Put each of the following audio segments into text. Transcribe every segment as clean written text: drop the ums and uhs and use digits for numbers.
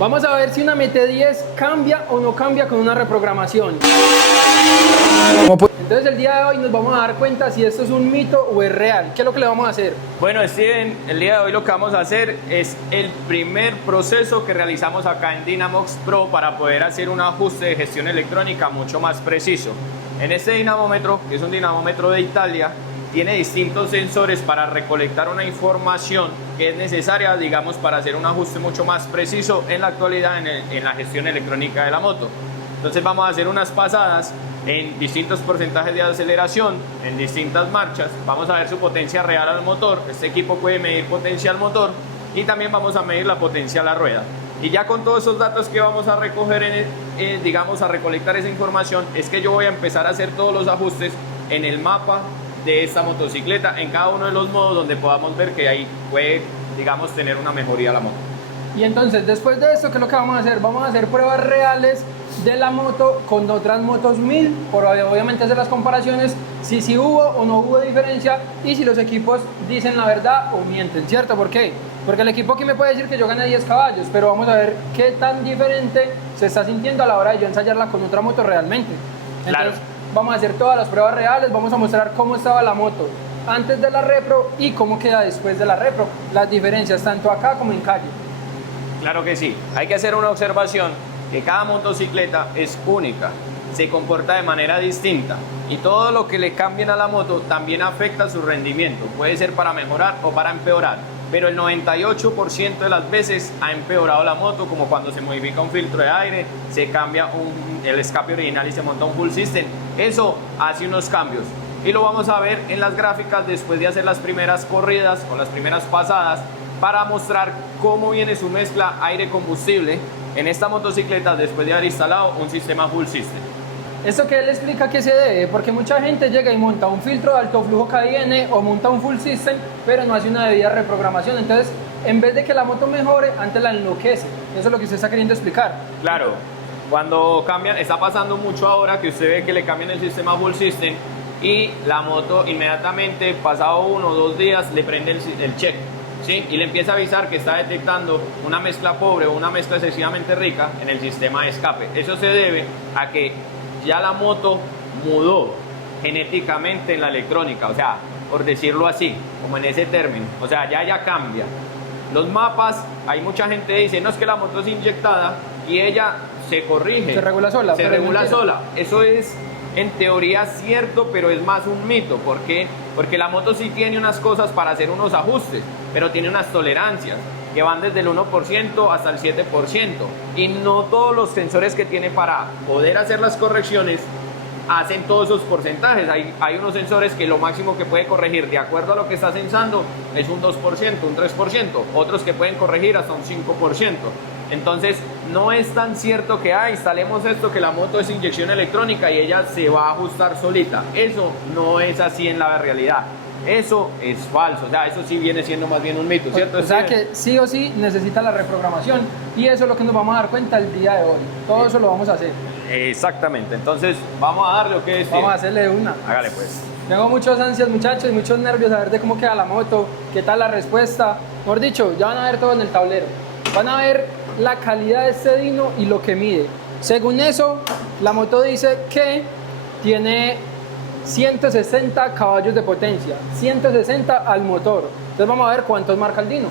Vamos a ver si una MT-10 cambia o no cambia con una reprogramación. Entonces el día de hoy nos vamos a dar cuenta si esto es un mito o es real. ¿Qué es lo que le vamos a hacer? Bueno, Steven, el día de hoy lo que vamos a hacer es el primer proceso que realizamos acá en Dynamox Pro para poder hacer un ajuste de gestión electrónica mucho más preciso. En este dinamómetro, que es un dinamómetro de Italia, tiene distintos sensores para recolectar una información que es necesaria, digamos, para hacer un ajuste mucho más preciso en la actualidad en la gestión electrónica de la moto. Entonces vamos a hacer unas pasadas en distintos porcentajes de aceleración, en distintas marchas. Vamos a ver su potencia real al motor. Este equipo puede medir potencia al motor y también vamos a medir la potencia a la rueda. Y ya con todos esos datos que vamos a recoger, digamos, a recolectar esa información, es que yo voy a empezar a hacer todos los ajustes en el mapa de esta motocicleta, en cada uno de los modos donde podamos ver que ahí puede, digamos, tener una mejoría la moto. Y entonces, después de esto, ¿qué es lo que vamos a hacer? Vamos a hacer pruebas reales de la moto con otras motos 1000, por obviamente hacer las comparaciones, si hubo o no hubo diferencia y si los equipos dicen la verdad o mienten, ¿cierto? ¿Por qué? Porque el equipo aquí me puede decir que yo gané 10 caballos, pero vamos a ver qué tan diferente se está sintiendo a la hora de yo ensayarla con otra moto realmente. Entonces, claro. Vamos a hacer todas las pruebas reales, vamos a mostrar cómo estaba la moto antes de la repro y cómo queda después de la repro, las diferencias tanto acá como en calle. Claro que sí, hay que hacer una observación que cada motocicleta es única, se comporta de manera distinta y todo lo que le cambien a la moto también afecta su rendimiento, puede ser para mejorar o para empeorar, pero el 98% de las veces ha empeorado la moto, como cuando se modifica un filtro de aire, se cambia el escape original y se monta un full system, eso hace unos cambios. Y lo vamos a ver en las gráficas después de hacer las primeras corridas o las primeras pasadas para mostrar cómo viene su mezcla aire-combustible en esta motocicleta después de haber instalado un sistema full system. Esto que él explica que se debe, porque mucha gente llega y monta un filtro de alto flujo KN o monta un full system, pero no hace una debida reprogramación. Entonces, en vez de que la moto mejore, antes la enloquece. Eso es lo que usted está queriendo explicar. Claro, cuando cambian, está pasando mucho ahora que usted ve que le cambian el sistema full system y la moto inmediatamente, pasado 1 o 2 días, le prende el check. ¿Sí? Y le empieza a avisar que está detectando una mezcla pobre o una mezcla excesivamente rica en el sistema de escape. Eso se debe a que ya la moto mudó genéticamente en la electrónica, o sea, por decirlo así, como en ese término, o sea, ya cambia. Los mapas, hay mucha gente que dice, no, es que la moto es inyectada y ella se corrige. Se regula sola. Se regula sola. Eso es en teoría cierto, pero es más un mito. ¿Por qué? Porque la moto sí tiene unas cosas para hacer unos ajustes, pero tiene unas tolerancias que van desde el 1% hasta el 7%. Y no todos los sensores que tiene para poder hacer las correcciones hacen todos esos porcentajes. Hay unos sensores que lo máximo que puede corregir de acuerdo a lo que está sensando es un 2%, un 3%. Otros que pueden corregir hasta un 5%. Entonces no es tan cierto que instalemos esto, que la moto es inyección electrónica y ella se va a ajustar solita. Eso no es así en la realidad. Eso es falso, o sea, eso sí viene siendo más bien un mito, ¿cierto? O sea que sí o sí necesita la reprogramación y eso es lo que nos vamos a dar cuenta el día de hoy. Todo eso lo vamos a hacer. Exactamente, entonces vamos a darle o qué decir. Vamos a hacerle una. Hágale pues. Tengo muchos ansias, muchachos, y muchos nervios a ver de cómo queda la moto, qué tal la respuesta. Mejor dicho, ya van a ver todo en el tablero. Van a ver la calidad de este Dino y lo que mide. Según eso, la moto dice que tiene 160 caballos de potencia, 160 al motor. Entonces vamos a ver cuántos marca el Dino.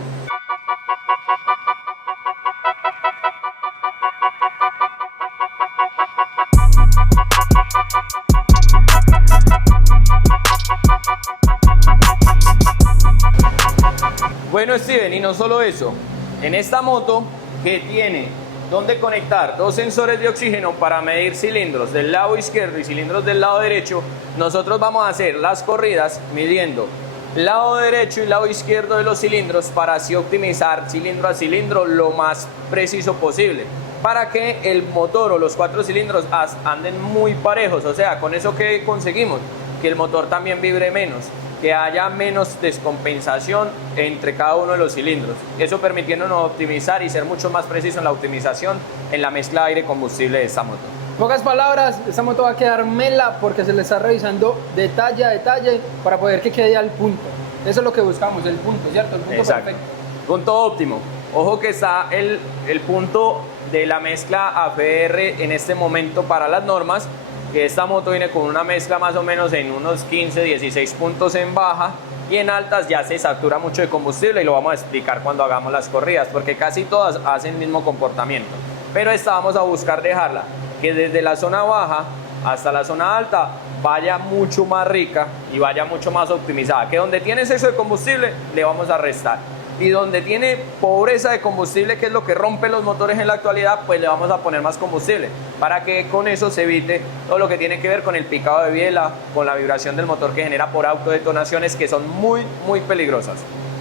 Bueno, Steven, y no solo eso, en esta moto que tiene donde conectar 2 sensores de oxígeno para medir cilindros del lado izquierdo y cilindros del lado derecho, nosotros vamos a hacer las corridas midiendo lado derecho y lado izquierdo de los cilindros para así optimizar cilindro a cilindro lo más preciso posible, para que el motor o los 4 cilindros anden muy parejos. O sea, con eso que conseguimos, que el motor también vibre menos, que haya menos descompensación entre cada uno de los cilindros. Eso permitiéndonos optimizar y ser mucho más preciso en la optimización en la mezcla aire-combustible de esta moto. En pocas palabras, esta moto va a quedar mela porque se le está revisando detalle a detalle para poder que quede al punto. Eso es lo que buscamos, el punto, ¿cierto? El punto Exacto. perfecto. Punto óptimo. Ojo que está el punto de la mezcla AFR en este momento para las normas, que esta moto viene con una mezcla más o menos en unos 15, 16 puntos en baja, y en altas ya se satura mucho de combustible, y lo vamos a explicar cuando hagamos las corridas, porque casi todas hacen el mismo comportamiento. Pero esta vamos a buscar dejarla que desde la zona baja hasta la zona alta vaya mucho más rica y vaya mucho más optimizada, que donde tiene exceso de combustible le vamos a restar, y donde tiene pobreza de combustible, que es lo que rompe los motores en la actualidad, pues le vamos a poner más combustible, para que con eso se evite todo lo que tiene que ver con el picado de biela, con la vibración del motor que genera por autodetonaciones, que son muy peligrosas.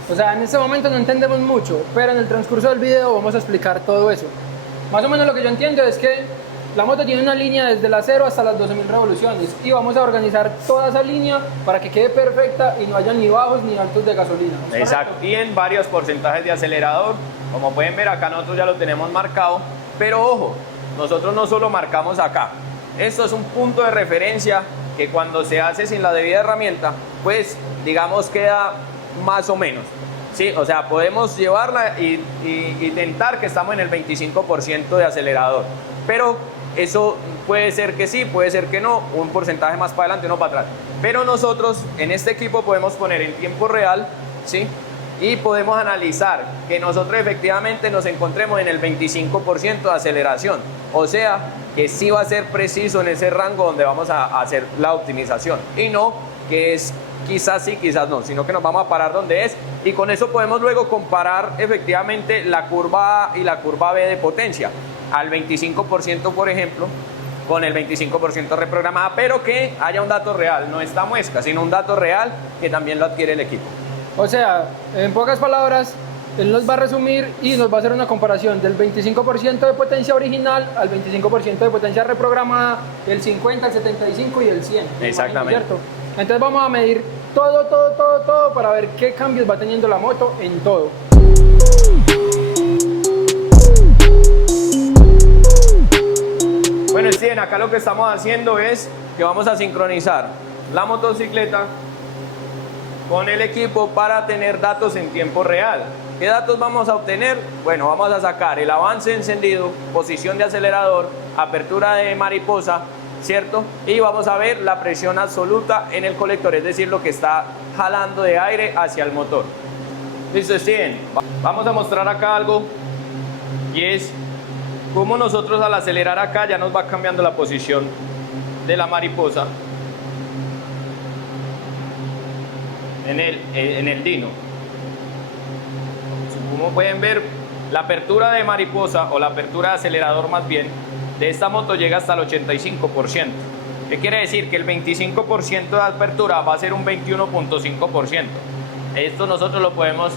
O sea, en este momento no entendemos mucho, pero en el transcurso del video vamos a explicar todo eso. Más o menos lo que yo entiendo es que la moto tiene una línea desde la 0 hasta las 12.000 revoluciones, y vamos a organizar toda esa línea para que quede perfecta y no haya ni bajos ni altos de gasolina. Exacto, y en varios porcentajes de acelerador, como pueden ver acá nosotros ya lo tenemos marcado, pero ojo, nosotros no solo marcamos acá, esto es un punto de referencia que cuando se hace sin la debida herramienta, pues digamos queda más o menos. Sí, o sea, podemos llevarla y tentar que estamos en el 25% de acelerador, pero eso puede ser que sí, puede ser que no, un porcentaje más para adelante, no para atrás. Pero nosotros en este equipo podemos poner en tiempo real, ¿sí? Y podemos analizar que nosotros efectivamente nos encontremos en el 25% de aceleración. O sea, que sí va a ser preciso en ese rango donde vamos a hacer la optimización. Y no que es quizás sí, quizás no, sino que nos vamos a parar donde es. Y con eso podemos luego comparar efectivamente la curva A y la curva B de potencia. Al 25%, por ejemplo, con el 25% reprogramada, pero que haya un dato real, no esta muesca, sino un dato real que también lo adquiere el equipo. O sea, en pocas palabras, él nos va a resumir y nos va a hacer una comparación del 25% de potencia original al 25% de potencia reprogramada, el 50, el 75 y el 100. Exactamente. ¿Cierto? Entonces vamos a medir todo para ver qué cambios va teniendo la moto en todo. Bueno, Steven, acá lo que estamos haciendo es que vamos a sincronizar la motocicleta con el equipo para tener datos en tiempo real. ¿Qué datos vamos a obtener? Bueno, vamos a sacar el avance de encendido, posición de acelerador, apertura de mariposa, ¿cierto? Y vamos a ver la presión absoluta en el colector, es decir, lo que está jalando de aire hacia el motor. Listo, Steven. Vamos a mostrar acá algo, y es cómo nosotros al acelerar acá ya nos va cambiando la posición de la mariposa en el dino. Como pueden ver, la apertura de mariposa, o la apertura de acelerador más bien, de esta moto llega hasta el 85%. ¿Qué quiere decir? Que el 25% de apertura va a ser un 21.5%. Esto nosotros lo podemos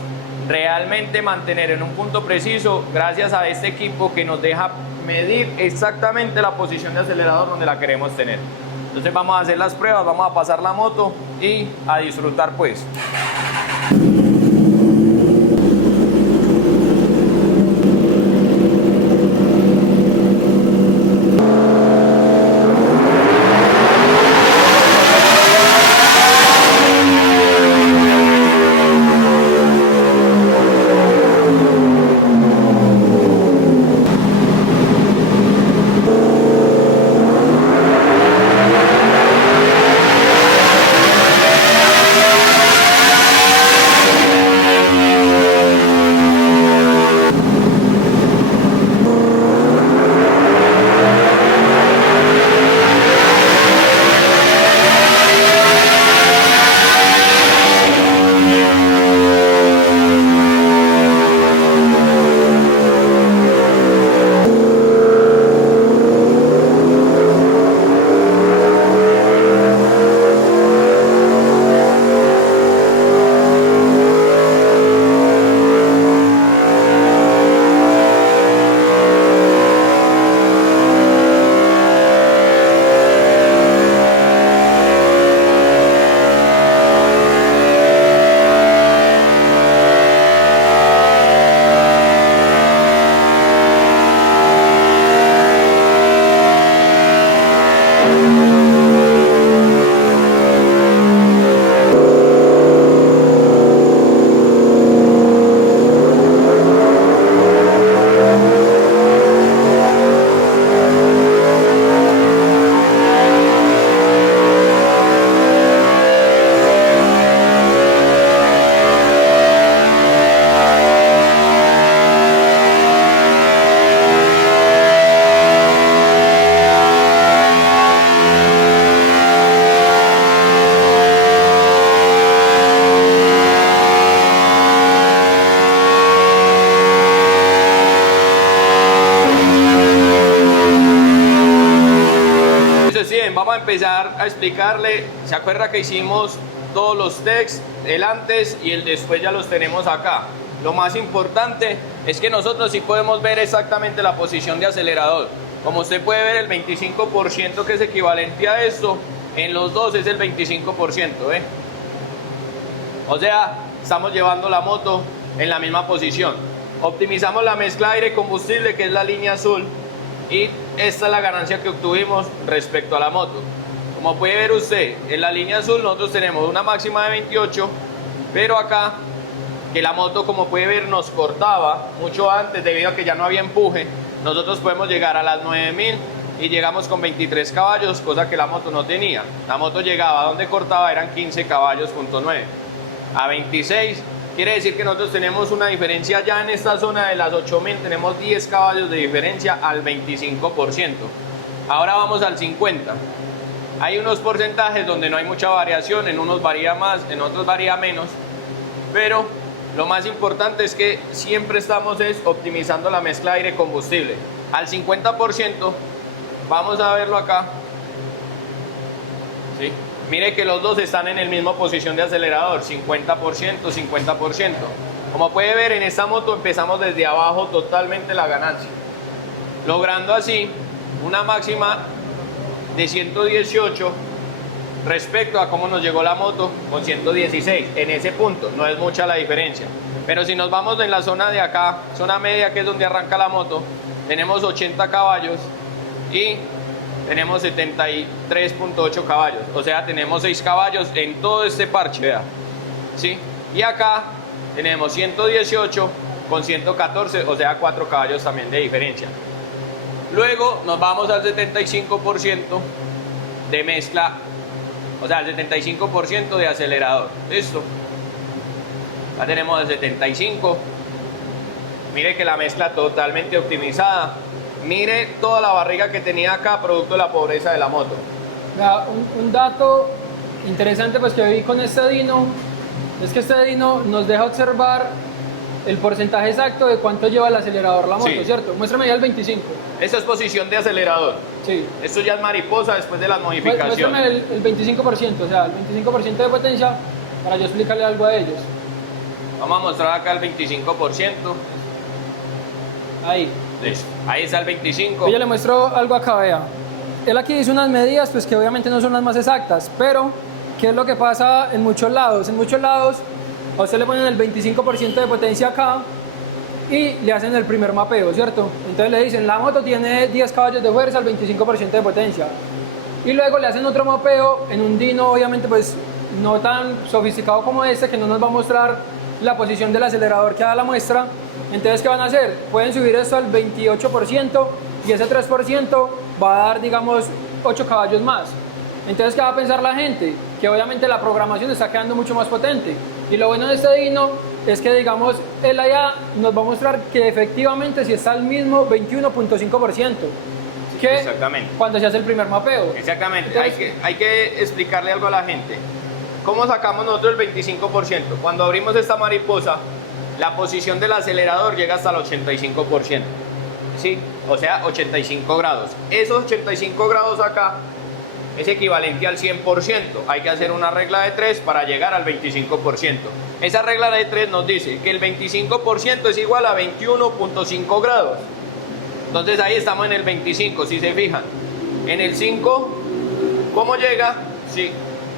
realmente mantener en un punto preciso gracias a este equipo que nos deja medir exactamente la posición de acelerador donde la queremos tener. Entonces vamos a hacer las pruebas, vamos a pasar la moto y a disfrutar pues. empezar a explicarle. ¿Se acuerda que hicimos todos los tests, el antes y el después? Ya los tenemos acá. Lo más importante es que nosotros sí podemos ver exactamente la posición de acelerador. Como usted puede ver, el 25% que es equivalente a esto, en los dos es el 25%, ¿eh? O sea, estamos llevando la moto en la misma posición. Optimizamos la mezcla aire-combustible, que es la línea azul, y esta es la ganancia que obtuvimos respecto a la moto. Como puede ver usted, en la línea azul nosotros tenemos una máxima de 28, pero acá, que la moto, como puede ver, nos cortaba mucho antes debido a que ya no había empuje. Nosotros podemos llegar a las 9000 y llegamos con 23 caballos, cosa que la moto no tenía. La moto llegaba donde cortaba, eran 15 caballos, .9. A 26, quiere decir que nosotros tenemos una diferencia ya en esta zona de las 8000, tenemos 10 caballos de diferencia al 25%. Ahora vamos al 50. Hay unos porcentajes donde no hay mucha variación, en unos varía más, en otros varía menos, pero lo más importante es que siempre estamos optimizando la mezcla aire-combustible. Al 50%, vamos a verlo acá. ¿Sí? Mire que los dos están en la misma posición de acelerador, 50%, 50%. Como puede ver, en esta moto empezamos desde abajo totalmente la ganancia, logrando así una máxima de 118 respecto a cómo nos llegó la moto con 116. En ese punto no es mucha la diferencia, pero si nos vamos en la zona de acá, zona media, que es donde arranca la moto, tenemos 80 caballos y tenemos 73.8 caballos, o sea, tenemos 6 caballos en todo este parche, vea, ¿sí? Y acá tenemos 118 con 114, o sea, 4 caballos también de diferencia. Luego nos vamos al 75% de mezcla, o sea, el 75% de acelerador. Listo. Ya tenemos el 75. Mire que la mezcla totalmente optimizada. Mire toda la barriga que tenía acá, producto de la pobreza de la moto. Un dato interesante pues que vi con este Dino es que este Dino nos deja observar el porcentaje exacto de cuánto lleva el acelerador la moto, Sí. ¿cierto? Muéstrame ya el 25. Esta es posición de acelerador. Sí. Esto ya es mariposa después de las modificaciones. Muéstrame el 25%, o sea, el 25% de potencia para yo explicarle algo a ellos. Vamos a mostrar acá el 25%. Ahí. Listo. Ahí está el 25%. Yo le muestro algo acá, vea. Él aquí dice unas medidas pues que obviamente no son las más exactas, pero ¿qué es lo que pasa en muchos lados? En muchos lados a usted le ponen el 25% de potencia acá y le hacen el primer mapeo, ¿cierto? Entonces le dicen, la moto tiene 10 caballos de fuerza al 25% de potencia. Y luego le hacen otro mapeo en un Dino, obviamente pues no tan sofisticado como este, que no nos va a mostrar la posición del acelerador que da la muestra. Entonces, ¿qué van a hacer? Pueden subir esto al 28% y ese 3% va a dar, digamos, 8 caballos más. Entonces, ¿qué va a pensar la gente? Que obviamente la programación está quedando mucho más potente. Y lo bueno de este Dino es que, digamos, el IA nos va a mostrar que efectivamente si está al mismo 21.5% que Exactamente. cuando se hace el primer mapeo. Exactamente. Entonces, Hay que explicarle algo a la gente. ¿Cómo sacamos nosotros el 25%? Cuando abrimos esta mariposa, la posición del acelerador llega hasta el 85%. ¿Sí? O sea, 85 grados. Esos 85 grados acá es equivalente al 100%. Hay que hacer una regla de 3 para llegar al 25%. Esa regla de 3 nos dice que el 25% es igual a 21.5 grados. Entonces ahí estamos en el 25, si se fijan. En el 5, ¿cómo llega? Sí,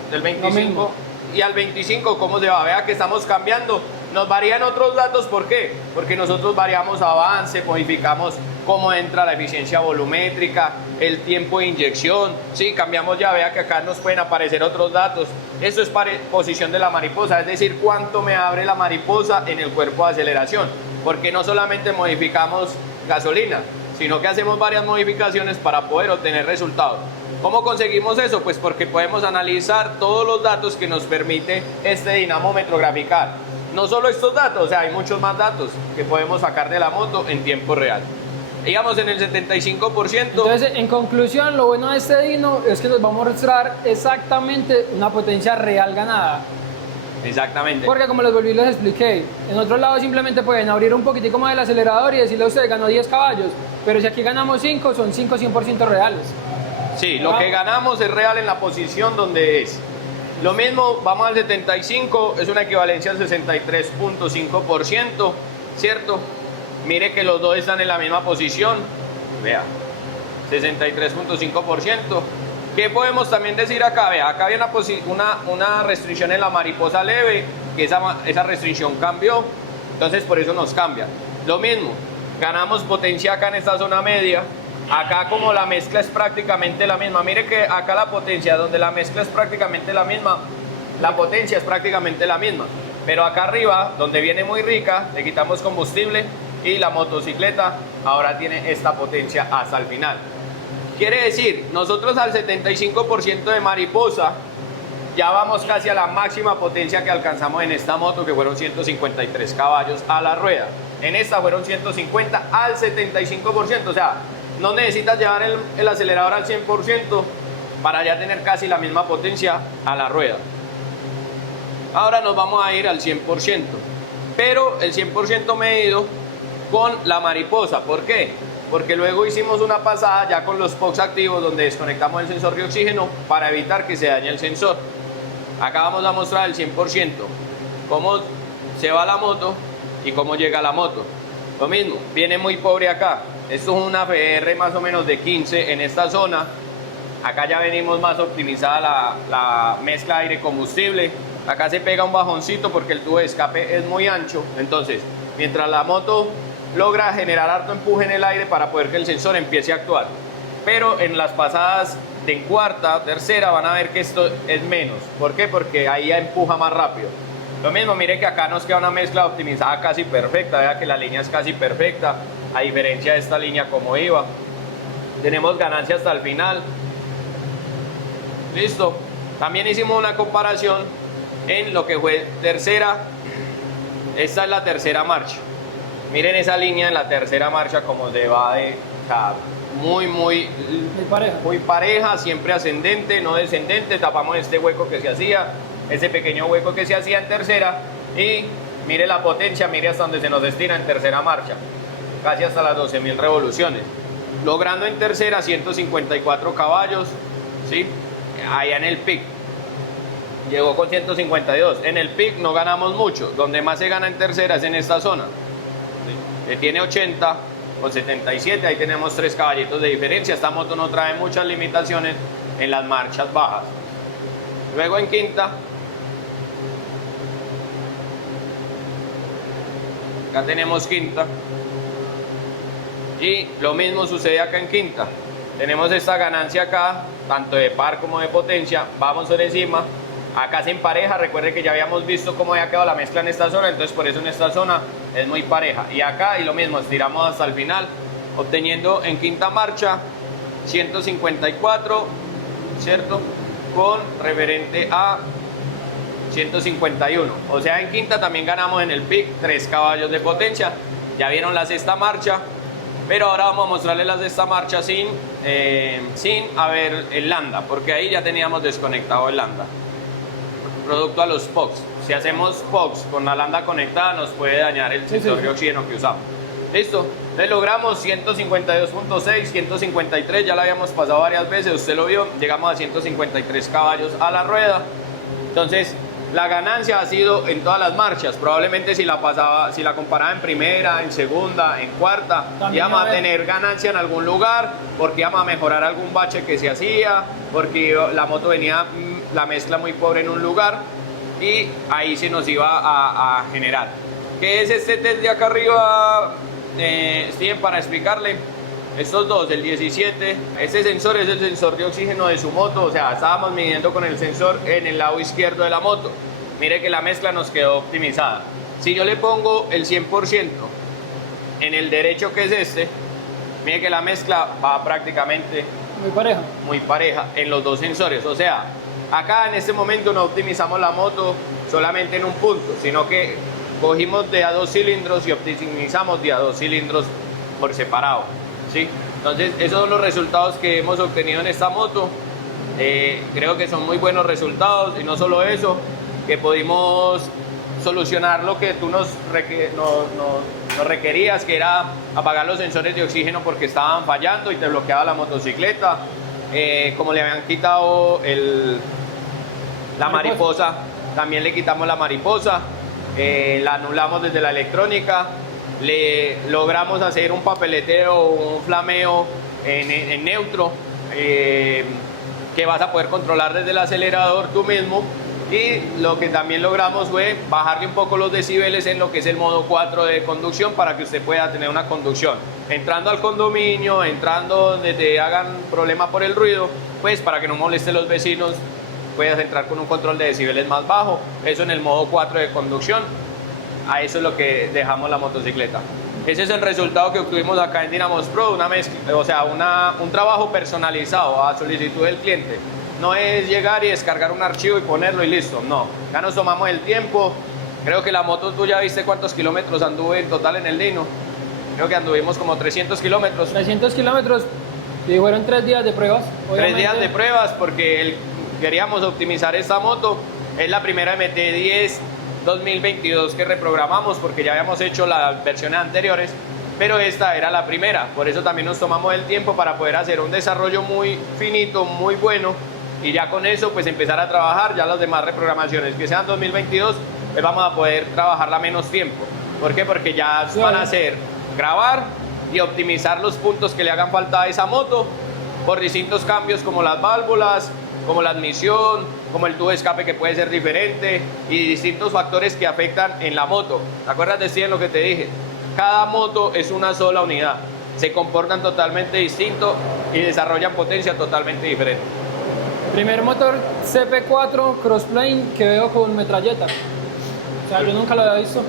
del 25 y al 25, ¿cómo se va? Vea que estamos cambiando. Nos varían otros datos, ¿por qué? Porque nosotros variamos avance, modificamos cómo entra la eficiencia volumétrica, el tiempo de inyección, sí, cambiamos ya, vea que acá nos pueden aparecer otros datos. Esto es para posición de la mariposa, es decir, cuánto me abre la mariposa en el cuerpo de aceleración, porque no solamente modificamos gasolina, sino que hacemos varias modificaciones para poder obtener resultados. ¿Cómo conseguimos eso? Pues porque podemos analizar todos los datos que nos permite este dinamómetro graficar. No solo estos datos, o sea, hay muchos más datos que podemos sacar de la moto en tiempo real. Digamos en el 75%. Entonces, en conclusión, lo bueno de este Dino es que nos va a mostrar exactamente una potencia real ganada. Exactamente. Porque como les volví y les expliqué, en otro lado simplemente pueden abrir un poquitico más el acelerador y decirle a usted ganó 10 caballos, pero si aquí ganamos 5, son 5 100% reales. Sí, lo que ganamos es real en la posición donde es. Lo mismo, vamos al 75, es una equivalencia al 63.5%, ¿cierto? Mire que los dos están en la misma posición, vea, 63.5%. ¿Qué podemos también decir acá? Vea, acá había una restricción en la mariposa leve, que esa restricción cambió, entonces por eso nos cambia. Lo mismo, ganamos potencia acá en esta zona media, acá como la mezcla es prácticamente la misma, mire que acá la potencia, donde la mezcla es prácticamente la misma, la potencia es prácticamente la misma, pero acá arriba, donde viene muy rica, le quitamos combustible y la motocicleta ahora tiene esta potencia hasta el final. Quiere decir, nosotros al 75% de mariposa ya vamos casi a la máxima potencia que alcanzamos en esta moto, que fueron 153 caballos a la rueda. En esta fueron 150 al 75%, o sea, no necesitas llevar el acelerador al 100% para ya tener casi la misma potencia a la rueda. Ahora nos vamos a ir al 100%, pero el 100% medido con la mariposa. ¿Por qué? Porque luego hicimos una pasada ya con los POX activos donde desconectamos el sensor de oxígeno para evitar que se dañe el sensor. Acá vamos a mostrar el 100%, cómo se va la moto y cómo llega la moto. Lo mismo, viene muy pobre acá. Esto es una FR más o menos de 15 en esta zona. Acá ya venimos más optimizada la mezcla aire-combustible. Acá se pega un bajoncito porque el tubo de escape es muy ancho. Entonces, mientras la moto logra generar harto empuje en el aire para poder que el sensor empiece a actuar. Pero en las pasadas de cuarta, tercera, van a ver que esto es menos. ¿Por qué? Porque ahí ya empuja más rápido. Lo mismo, mire que acá nos queda una mezcla optimizada casi perfecta. Vea que la línea es casi perfecta, a diferencia de esta línea como iba. Tenemos ganancia hasta el final. Listo. También hicimos una comparación en lo que fue tercera. Esta es la tercera marcha. Miren esa línea en la tercera marcha como se va de muy pareja, siempre ascendente, no descendente. Tapamos este hueco que se hacía, ese pequeño hueco que se hacía en tercera, y mire la potencia, mire hasta donde se nos destina en tercera marcha, casi hasta las 12.000 revoluciones, logrando en tercera 154 caballos, ¿sí? Allá en el pic llegó con 152. En el pic no ganamos mucho, donde más se gana en tercera es en esta zona, que tiene 80 con 77, ahí tenemos 3 caballitos de diferencia. Esta moto no trae muchas limitaciones en las marchas bajas. Luego en quinta, acá tenemos quinta, y lo mismo sucede acá en quinta. Tenemos esta ganancia acá, tanto de par como de potencia, vamos por encima. Acá se empareja, recuerde que ya habíamos visto cómo había quedado la mezcla en esta zona, entonces por eso en esta zona es muy pareja. Y acá, y lo mismo, estiramos hasta el final, obteniendo en quinta marcha 154, ¿cierto? Con referente a 151. O sea, en quinta también ganamos en el pic 3 caballos de potencia. Ya vieron la sexta marcha, pero ahora vamos a mostrarles la sexta marcha sin haber el lambda, porque ahí ya teníamos desconectado el lambda. Producto a los POX. Si hacemos POX con la lambda conectada nos puede dañar el sensor de oxígeno que usamos. Listo. Entonces logramos 152.6, 153, ya lo habíamos pasado varias veces, usted lo vio, llegamos a 153 caballos a la rueda. Entonces la ganancia ha sido en todas las marchas. Probablemente si la comparaba en primera, en segunda, en cuarta, también íbamos a tener ganancia en algún lugar, porque íbamos a mejorar algún bache que se hacía, porque la moto venía la mezcla muy pobre en un lugar, y ahí se nos iba a generar. ¿Qué es este test de acá arriba, Steven, para explicarle? Estos dos, el 17, este sensor es el sensor de oxígeno de su moto, o sea, estábamos midiendo con el sensor en el lado izquierdo de la moto. Mire que la mezcla nos quedó optimizada. Si yo le pongo el 100% en el derecho, que es este, mire que la mezcla va prácticamente muy pareja en los dos sensores. O sea, acá en este momento no optimizamos la moto solamente en un punto, sino que cogimos de a 2 cilindros y optimizamos de a 2 cilindros por separado, ¿sí? Entonces esos son los resultados que hemos obtenido en esta moto. Creo que son muy buenos resultados, y no solo eso, que pudimos solucionar lo que tú nos requerías, que era apagar los sensores de oxígeno porque estaban fallando y te bloqueaba la motocicleta. como le habían quitado la mariposa, también le quitamos la mariposa, la anulamos desde la electrónica, le logramos hacer un papeleteo, un flameo en neutro, que vas a poder controlar desde el acelerador tú mismo. Y lo que también logramos fue bajarle un poco los decibeles en lo que es el modo 4 de conducción, para que usted pueda tener una conducción entrando al condominio, entrando donde te hagan problema por el ruido, pues para que no moleste a los vecinos, puedas entrar con un control de decibeles más bajo. Eso en el modo 4 de conducción. A eso es lo que dejamos la motocicleta. Ese es el resultado que obtuvimos acá en Dynamox Pro, una mezcla, o sea, un trabajo personalizado a solicitud del cliente. No es llegar y descargar un archivo y ponerlo y listo, no. Ya nos tomamos el tiempo. Creo que la moto, tú ya viste cuántos kilómetros anduve en total en el Dino. Creo que anduvimos como 300 kilómetros. 300 kilómetros y fueron 3 días de pruebas. 3 días de pruebas porque queríamos optimizar esta moto. Es la primera MT-10 2022 que reprogramamos, porque ya habíamos hecho las versiones anteriores, pero esta era la primera. Por eso también nos tomamos el tiempo para poder hacer un desarrollo muy finito, muy bueno, y ya con eso pues empezar a trabajar ya las demás reprogramaciones que sean 2022, pues vamos a poder trabajarla menos tiempo. ¿Por qué? Porque ya van a ser grabar y optimizar los puntos que le hagan falta a esa moto por distintos cambios, como las válvulas, como la admisión, como el tubo de escape, que puede ser diferente, y distintos factores que afectan en la moto. ¿Te acuerdas de Steven lo que te dije? Cada moto es una sola unidad, se comportan totalmente distinto y desarrollan potencia totalmente diferente. Primer motor CP4 Crossplane que veo con metralleta. O sea, yo nunca lo había visto.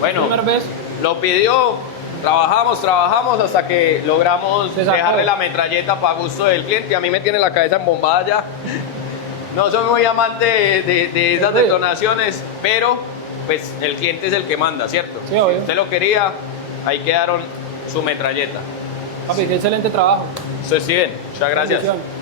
Bueno, Primera vez. lo pidió, trabajamos hasta que logramos dejarle la metralleta para gusto del cliente. A mí me tiene la cabeza embombada ya. No soy muy amante de esas detonaciones, pero pues el cliente es el que manda, ¿cierto? Sí, obvio. Si usted lo quería, ahí quedaron su metralleta. Papi, qué excelente trabajo. Eso es bien, muchas gracias. Bendición.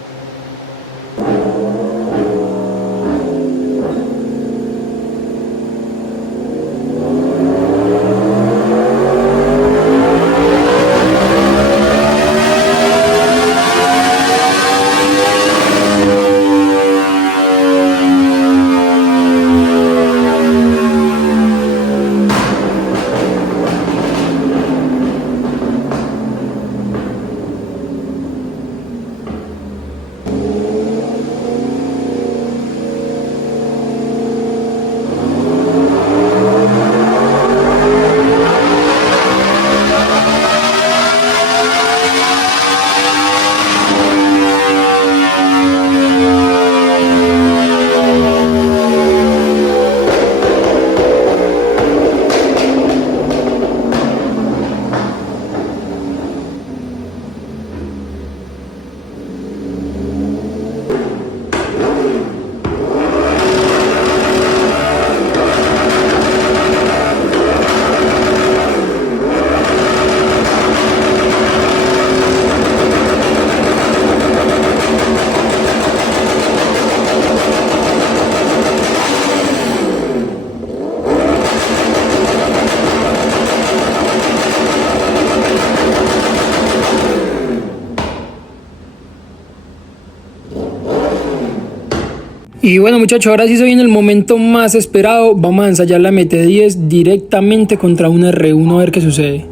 Y bueno, muchachos, ahora sí se viene el momento más esperado. Vamos a ensayar la MT-10 directamente contra una R1 a ver qué sucede.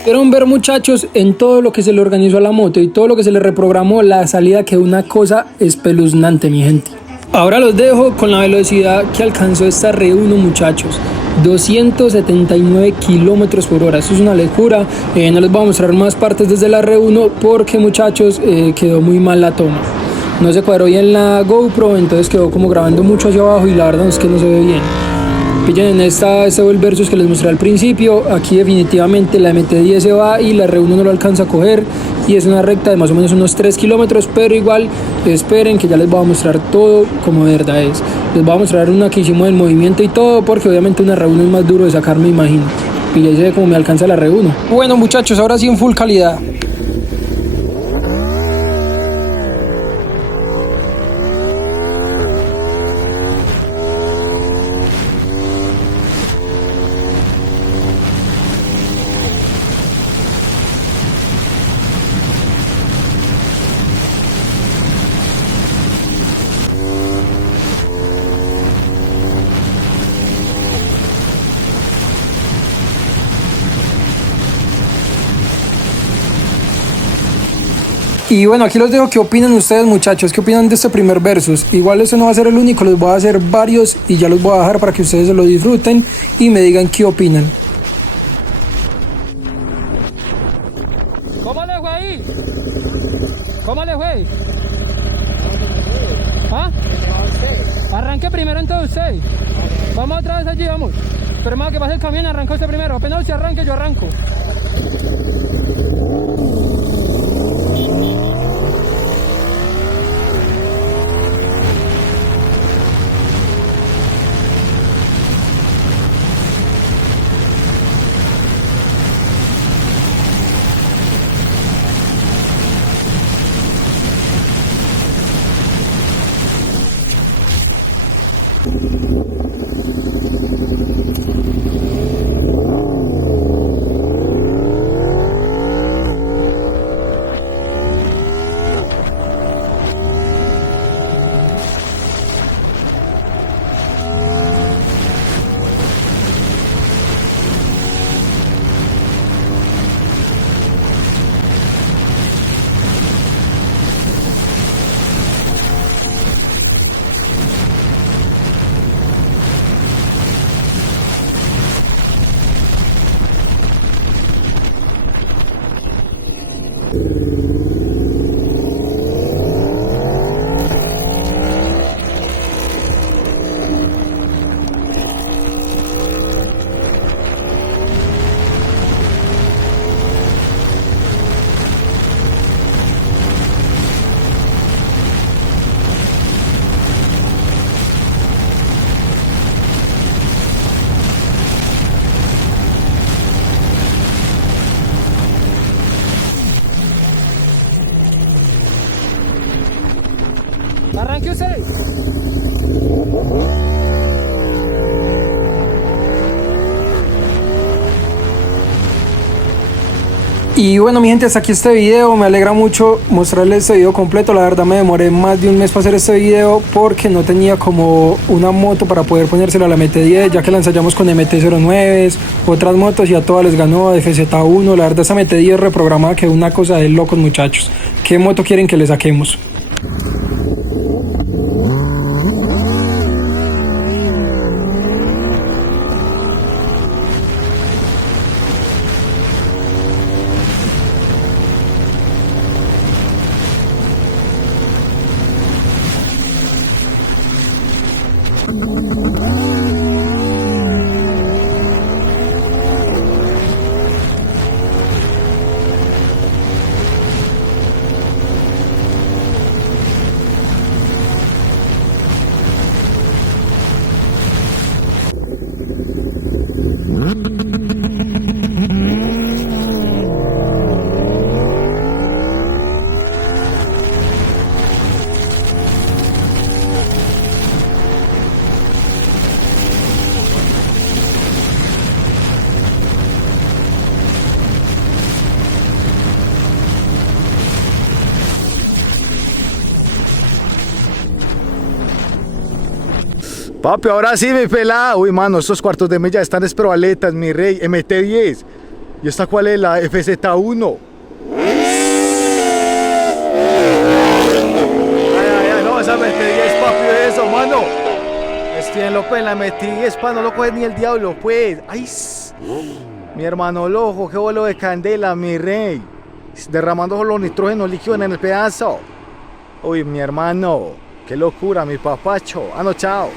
Pudieron ver, muchachos, en todo lo que se le organizó a la moto y todo lo que se le reprogramó, la salida quedó una cosa espeluznante, mi gente. Ahora los dejo con la velocidad que alcanzó esta R1, muchachos. 279 kilómetros por hora, eso es una locura. No les voy a mostrar más partes desde la R1 porque, muchachos, quedó muy mal la toma. No se cuadró bien la GoPro, entonces quedó como grabando mucho hacia abajo y la verdad es que no se ve bien. Pillen en este Vol Versus que les mostré al principio. Aquí definitivamente la MT-10 se va y la R1 no lo alcanza a coger, y es una recta de más o menos unos 3 kilómetros, pero igual esperen que ya les voy a mostrar todo como de verdad es. Les voy a mostrar una que hicimos del movimiento y todo, porque obviamente una R1 es más duro de sacar, me imagino. Y ya se ve como me alcanza la R1. Bueno, muchachos, ahora sí en full calidad. Y bueno, aquí los dejo. ¿Qué opinan ustedes, muchachos? ¿Qué opinan de este primer versus? Igual este no va a ser el único, los voy a hacer varios y ya los voy a dejar para que ustedes se lo disfruten y me digan qué opinan. ¿Cómo le fue ahí? ¿Cómo le fue? ¿Ah? Arranque primero entonces usted. Vamos otra vez allí, vamos. Esperemos a que pase el camión, arranca usted primero. Apenas usted arranque, yo arranco. Arranque usted. Y bueno, mi gente, hasta aquí este video. Me alegra mucho mostrarles este video completo. La verdad me demoré más de un mes para hacer este video porque no tenía como una moto para poder ponérsela a la MT-10, ya que la ensayamos con MT-09, otras motos y a todas les ganó FZ1. La verdad esa MT-10 reprogramada que es una cosa de locos, muchachos. ¿Qué moto quieren que le saquemos? Papi, ahora sí, mi pelada. Uy, mano, estos cuartos de milla están esprovaletas, mi rey. MT-10. ¿Y esta cuál es? La FZ1. Ay, no, esa MT-10, papi, eso, mano. Steven López, la MT-10, pa, no lo coge ni el diablo, pues. Ay, mi hermano loco, qué bolo de candela, mi rey. Derramando los nitrógenos líquidos en el pedazo. Uy, mi hermano, qué locura, mi papacho. Ah, no, chao.